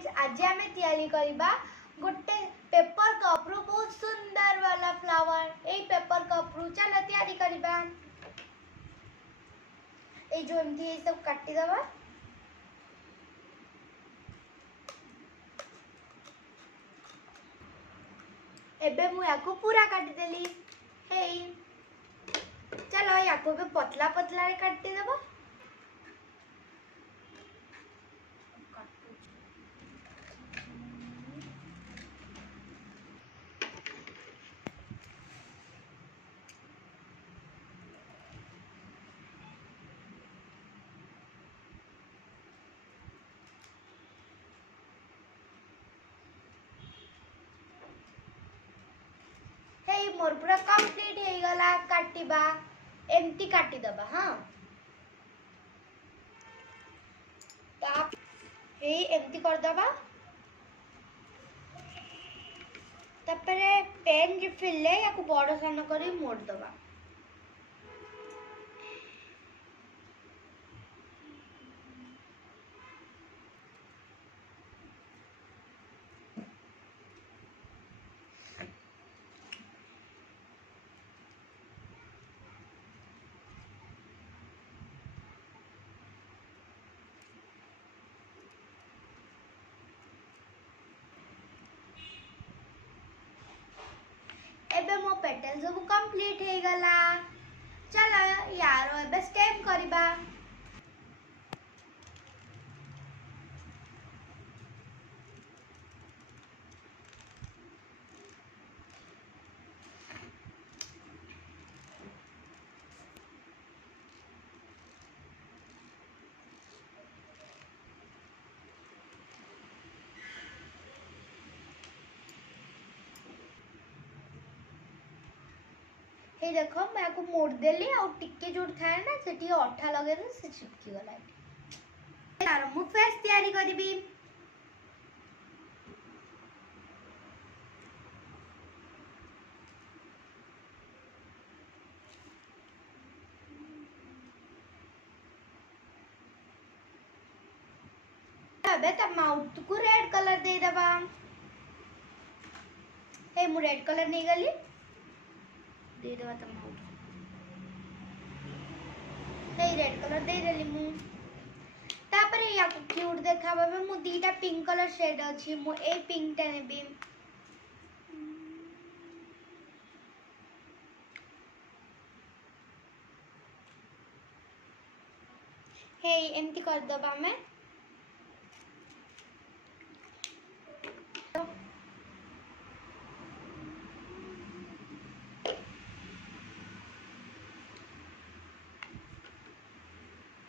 Friends आज आम तैयारी करबा गोटे पेपर कप रु बहुत सुंदर वाला फ्लावर। ए पेपर कप रु चलो तैयारी करबा। ए जो एमती ए सब काटी दबा। एबे मु याको पूरा काटी देली। हे चलो याको भी पतला पतला रे काटी दबा। मोर पूरा कंप्लीट हे गला काटिबा। एमती काटी दबा। हां ताप हे एमती कर दबा। तापरे पेन रिफिल ले याको बड़ सान करी मोड़ दबा। एबे मो पेटल सब कंप्लीट हे गला। चलो यारो एबे स्टेम करबा। हे देखो मैं आपको मोड़ देली और टिक्के जोड़ थाए ना सेठी अठा लगे दे से चिपकी गला। यार मु फेस तैयारी करबी। अबे त माउथ को रेड कलर दे दबा। हे मु रेड कलर नहीं गली दे दबा त माउथ। हे रेड कलर दे देली मु। तापरे या क्यूट देखाबा बे मु दीटा पिंक कलर शेड अछि मु ए पिंक टा नेबी। हे एमती कर दबा मैं।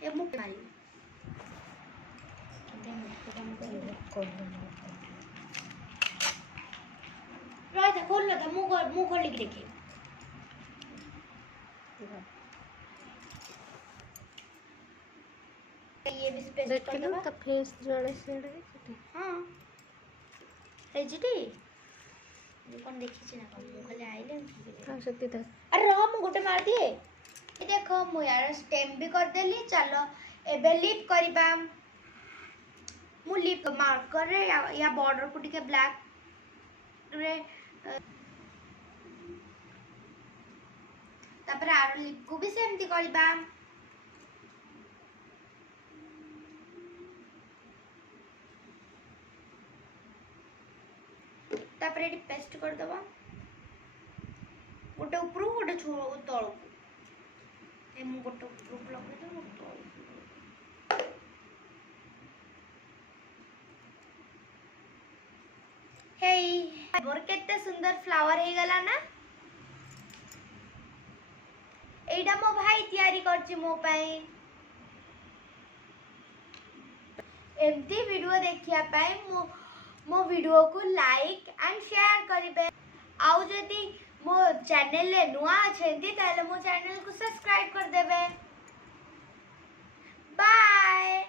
ये मुक मारी राइट खोल लो तो मुंह खोल के देखिए। ये भी स्पेस कर दो तो फेस जोड़े सेड़े। हां ए जीटी ये कौन देखि छी ना कौन खाली आइले हां सत्य था। अरे रह मु गोटे मार दिए। ये देखो मु यार स्टेम भी कर देली। चलो एबे लिप करबा। मु लिप मार्कर रे या बॉर्डर को टिके ब्लैक रे तापर आरो लिप को भी सेमती करबा। तापर एडी पेस्ट कर दबा। गोटे ऊपर गोटे तळ ए मु गोटे ऊपर लगे दे गोटे तळ। हे मोर केते सुंदर फ्लावर हे गला ना। एडा मो भाई तैयारी करछि मो पई। एमती वीडियो देखिया पई मो वीडियो को लाइक एंड शेयर करिबे। आउ जदी मो चैनल ले नुआ अछेंती ताले मो चैनल को सब्सक्राइब कर देबे। बाय।